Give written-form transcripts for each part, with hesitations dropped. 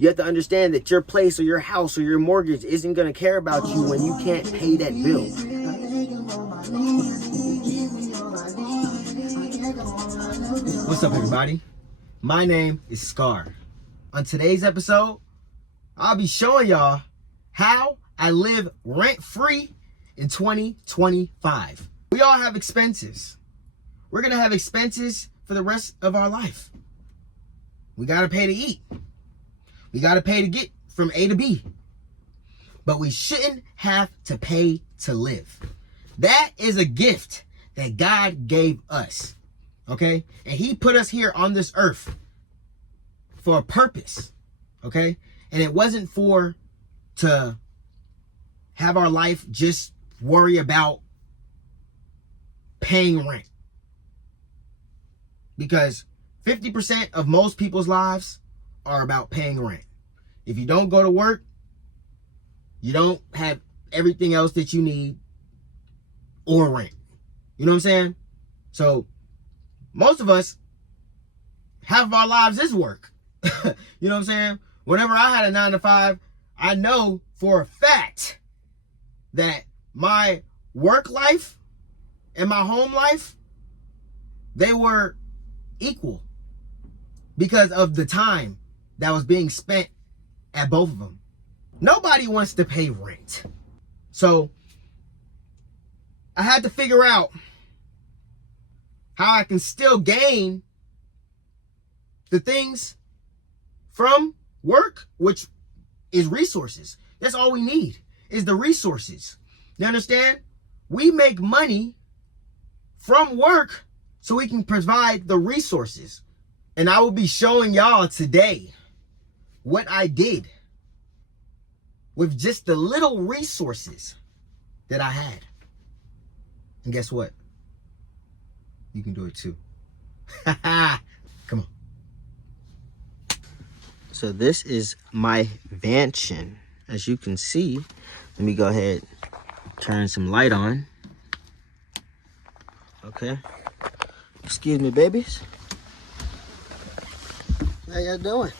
You have to understand that your place or your house or your mortgage isn't going to care about you when you can't pay that bill. What's up, everybody? My name is Scar. On today's episode, I'll be showing y'all how I live rent-free in 2025. We all have expenses. We're going to have expenses for the rest of our life. We got to pay to eat. We got to pay to get from A to B. But we shouldn't have to pay to live. That is a gift that God gave us. Okay? And he put us here on this earth for a purpose. Okay? And it wasn't to have our life just worry about paying rent. Because 50% of most people's lives are about paying rent. If you don't go to work, you don't have everything else that you need or rent. You know what I'm saying? So most of us, half of our lives is work. You know what I'm saying? Whenever I had a 9 to 5, I know for a fact that my work life and my home life, they were equal because of the time that was being spent at both of them. Nobody wants to pay rent. So I had to figure out how I can still gain the things from work, which is resources. That's all we need is the resources. You understand? We make money from work so we can provide the resources. And I will be showing y'all today what I did with just the little resources that I had. And guess what? You can do it too. Come on. So this is my mansion. As you can see, let me go ahead and turn some light on. Okay. Excuse me, babies. How y'all doing?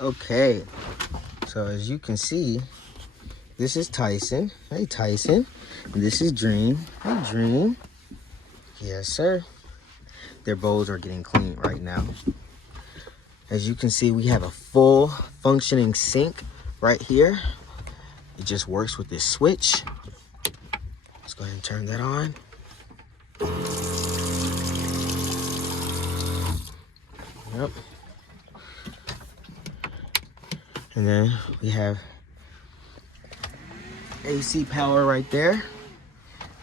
Okay, so as you can see, this is Tyson. Hey, Tyson. And this is Dream. Hey, Dream. Yes, sir. Their bowls are getting cleaned right now. As you can see, we have a full functioning sink right here. It just works with this switch. Let's go ahead and turn that on. Yep. And then we have AC power right there,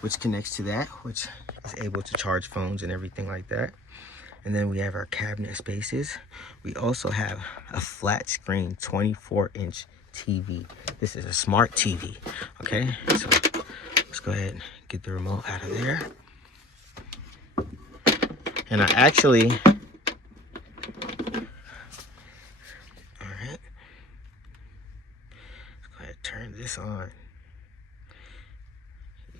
which connects to that, which is able to charge phones and everything like that. And then we have our cabinet spaces. We also have a flat screen 24-inch TV. This is a smart TV, okay? So let's go ahead and get the remote out of there. And I actually, turn this on.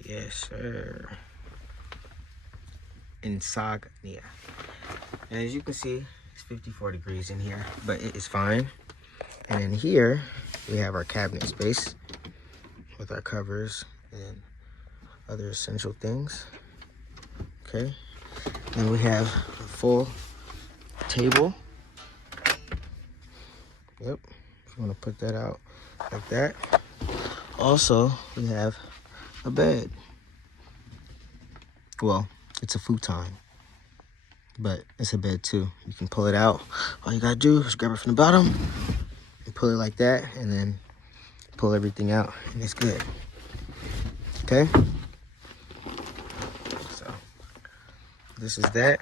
Yes, sir. Insomnia. And as you can see, it's 54 degrees in here, but it is fine. And in here, we have our cabinet space with our covers and other essential things. Okay. And we have a full table. Yep. If you want to put that out like that. Also, we have a bed. Well, it's a futon, but it's a bed too. You can pull it out. All you gotta do is grab it from the bottom and pull it like that, and then pull everything out, and it's good. Okay? So, this is that.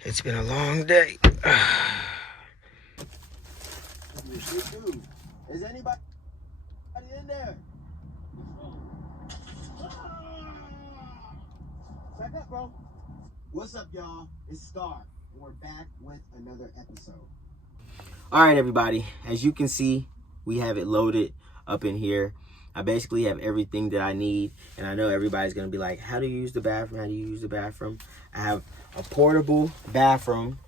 It's been a long day. Is anybody in there? Back up, bro. What's up, y'all? It's Scar. We're back with another episode. All right, everybody. As you can see, we have it loaded up in here. I basically have everything that I need. And I know everybody's going to be like, how do you use the bathroom? How do you use the bathroom? I have a portable bathroom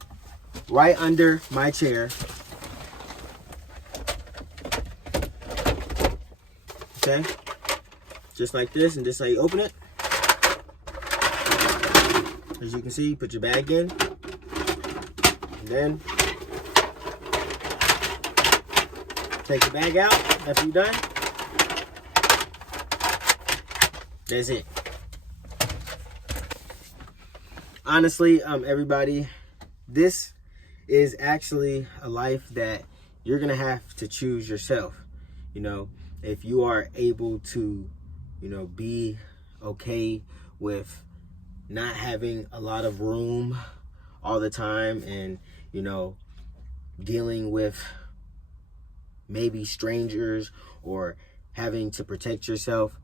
right under my chair. Okay, just like this, and this is how you open it. As you can see, put your bag in, and then take the bag out after you're done. That's it. Honestly, everybody, this is actually a life that you're gonna have to choose yourself. You know, if you are able to, you know, be okay with not having a lot of room all the time, and, you know, dealing with maybe strangers, or having to protect yourself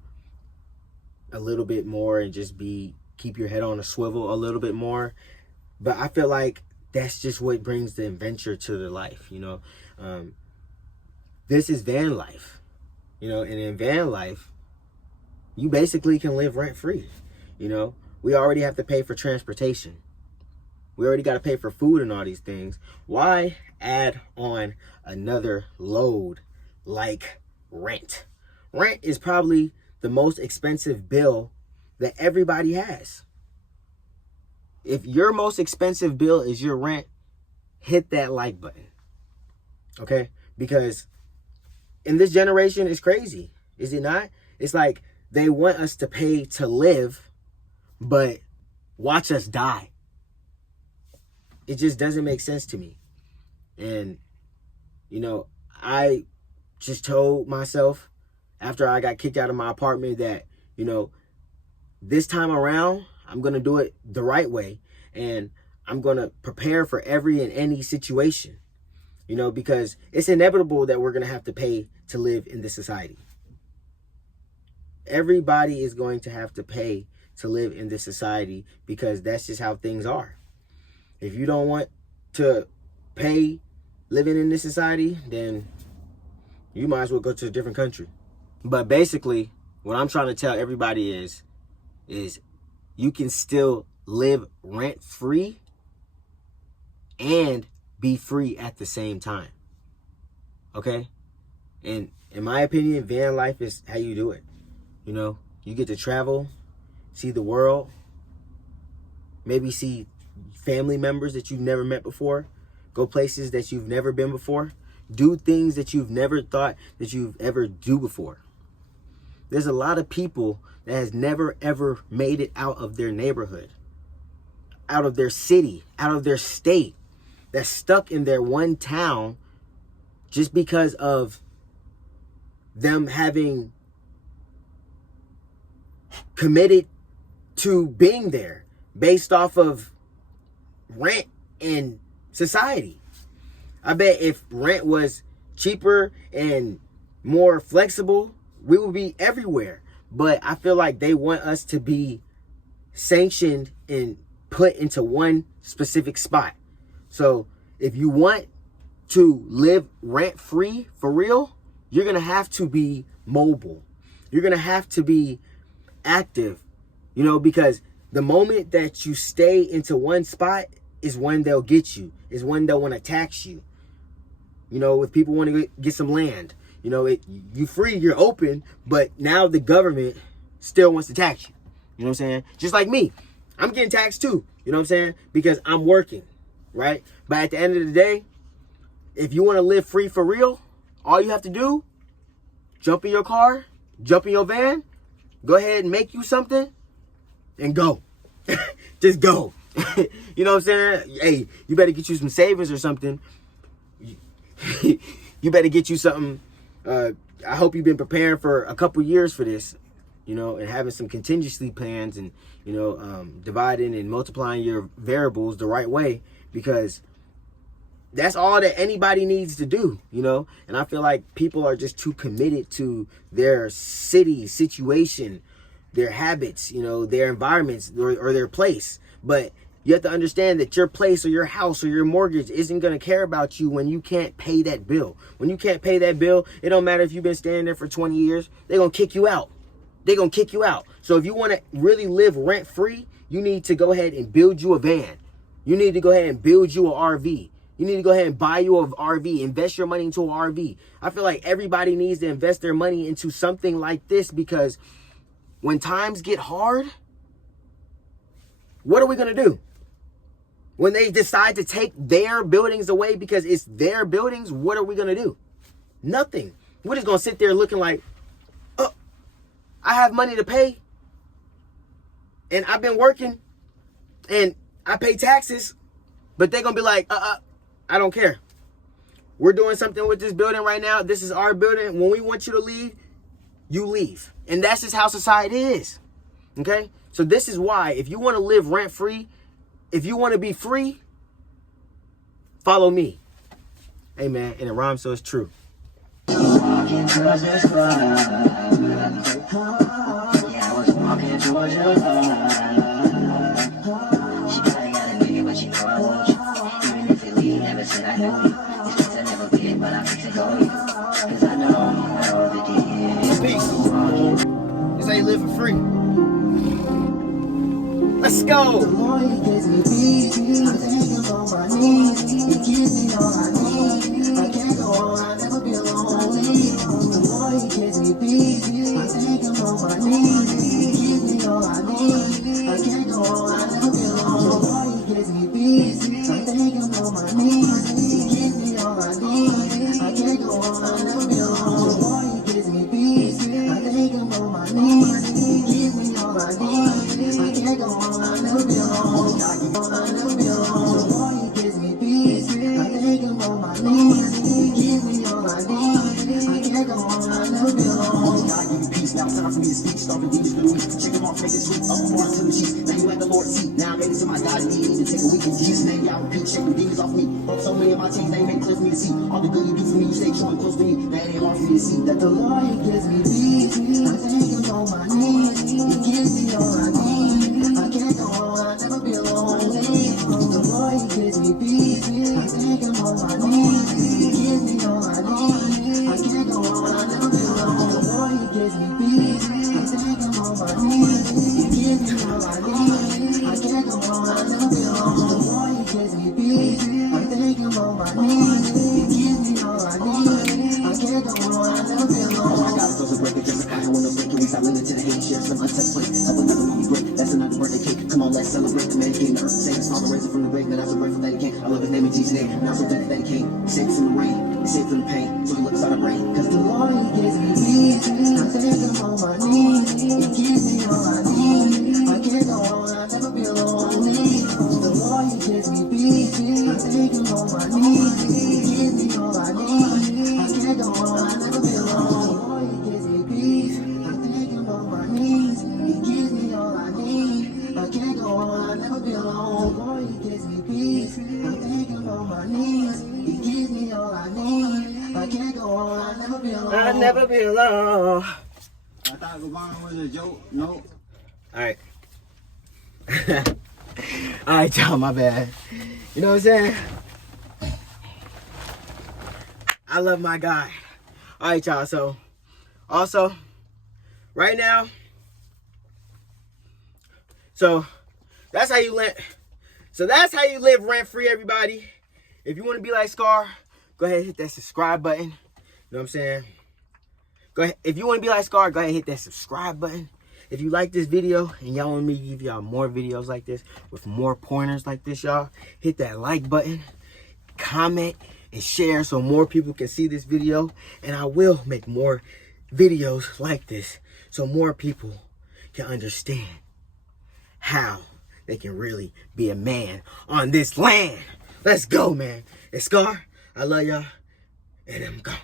a little bit more, and just keep your head on a swivel a little bit more. But I feel like that's just what brings the adventure to the life, you know. This is van life. You know, and in van life, you basically can live rent free. You know, we already have to pay for transportation. We already got to pay for food and all these things. Why add on another load like rent? Rent is probably the most expensive bill that everybody has. If your most expensive bill is your rent, hit that like button. Okay? Because in this generation, it's crazy, is it not? It's like they want us to pay to live, but watch us die. It just doesn't make sense to me. And, you know, I just told myself after I got kicked out of my apartment that, you know, this time around, I'm going to do it the right way. And I'm going to prepare for every and any situation. You know, because it's inevitable that we're going to have to pay to live in this society. Everybody is going to have to pay to live in this society, because that's just how things are. If you don't want to pay living in this society, then you might as well go to a different country. But basically, what I'm trying to tell everybody is you can still live rent free and be free at the same time. Okay? And in my opinion, van life is how you do it. You know, you get to travel, see the world, maybe see family members that you've never met before, go places that you've never been before, do things that you've never thought that you've ever do before. There's a lot of people that has never ever made it out of their neighborhood, out of their city, out of their state, that's stuck in their one town just because of them having committed to being there based off of rent and society. I bet if rent was cheaper and more flexible, we would be everywhere. But I feel like they want us to be sanctioned and put into one specific spot. So if you want to live rent-free for real, you're going to have to be mobile. You're going to have to be active, you know, because the moment that you stay into one spot is when they'll get you, is when they'll want to tax you. You know, if people want to get some land, you know, you free, you're open, but now the government still wants to tax you. You know what I'm saying? Just like me, I'm getting taxed too. You know what I'm saying? Because I'm working, right? But at the end of the day, if you want to live free for real, all you have to do, jump in your car, jump in your van, go ahead and make you something, and go. Just go. You know what I'm saying? Hey, you better get you some savings or something. You better get you something. I hope you've been preparing for a couple years for this, you know, and having some contingency plans, and, you know, dividing and multiplying your variables the right way, because that's all that anybody needs to do, you know. And I feel like people are just too committed to their city, situation, their habits, you know, their environments, or their place. But You have to understand that your place or your house or your mortgage isn't going to care about you when you can't pay that bill. When you can't pay that bill, it don't matter if you've been staying there for 20 years. They're going to kick you out. They're going to kick you out. So if you want to really live rent-free, you need to go ahead and build you a van. You need to go ahead and build you an RV. You need to go ahead and buy you an RV. Invest your money into an RV. I feel like everybody needs to invest their money into something like this, because when times get hard, what are we going to do? When they decide to take their buildings away because it's their buildings, what are we going to do? Nothing. We're just going to sit there looking like, oh, I have money to pay, and I've been working, and I pay taxes, but they're going to be like, I don't care. We're doing something with this building right now. This is our building. When we want you to leave, you leave. And that's just how society is. Okay? So this is why, if you want to live rent-free, if you want to be free, follow me. Hey, man, and it rhymes, so it's true. Walking towards the spot. Yeah, I was walking towards your heart. She probably got a nigga, but you know I want you. Even if you leave, never said I knew you. This place I never been, but I fix it for you. Cause I know that you. Peace. This how you live for free. Let's go. The more he gives me peace, I'm thinking on my knees. He gives me all I need. I can't go on, I'll never be lonely. The more he gives me peace, I'm thinking on my knees. He gives me all I need. I can't go on, I'll never be lonely. The more he gives me peace, I'm thinking on my knees. He gives me all I need. I can't go on, I'll never be lonely. The more he gives me peace, I'm thinking on my knees. He gives me all I need. I can't go on, I'll never be alone. I'll never be alone. The more he gives me peace, I think I'm on my knees. He gives me all I need. I can't go on, I'll never be alone. God give you peace, now it's time for me to speak. Starving demons through the week, shake them off, make it sweet. Up more to the cheeks, now you at the Lord's seat. Now I made it to my God, and he ain't even take a week. In Jesus' name, y'all repeat, shake the demons off me. Broke so many of my chains, they make it clear for me to see. All the good you do for me, you stay true and close to me. Now it ain't hard for me to see that the Lord, he gives me peace. I think I'm on my knees. He gives me all I need. I can't go on, I'll never be alone. The more he gives me peace, I think I'm on my knees. He gives me all I need. I can't go on, I'll never be alone. The more he gives me peace, I think I'm on my knees. He gives me all I need. I can't go on, I'll never be alone. The more he gives me peace, I think I'm on my knees. He gives me all I need. I can't go on, I'll never be alone. I got those break against the fire when those break. We stop living to the hate, share some untouched place. I will never be great. That's another birthday cake. Come on, let's celebrate the man king. The earth saved us all, the raising from the grave. Man, I'm so grateful that he came. I love his name in Jesus' name. Now I'm so thankful that he came. He saved us from the rain. He saved from the pain. So he looks out of rain. Cause the Lord, he gives me peace. I think I'm on my knees. He gives me all I need. I can't go on, I'll never be alone. The Lord, he gives me peace. I think I'm on my knees. He gives me all I need. I can't go on, I'll never be alone. The Lord, he gives me peace. I think I'm on my knees. He gives me all I need. I can't go on, I'll never be alone. The Lord, he gives me peace. I think I'm on my knees. He gives me all I need. I can't go on, I'll never be alone. I'll never be alone. I thought Gabon was a joke. No. Alright. Alright, y'all, my bad. You know what I'm saying? I love my guy. Alright, y'all, so also, right now, so that's how you live rent-free, everybody. If you want to be like Scar, go ahead and hit that subscribe button. You know what I'm saying? Go ahead. If you want to be like Scar, go ahead and hit that subscribe button. If you like this video and y'all want me to give y'all more videos like this with more pointers like this, y'all, hit that like button, comment, and share so more people can see this video. And I will make more videos like this so more people can understand how they can really be a man on this land. Let's go, man. It's Scar. I love y'all. And I'm gone.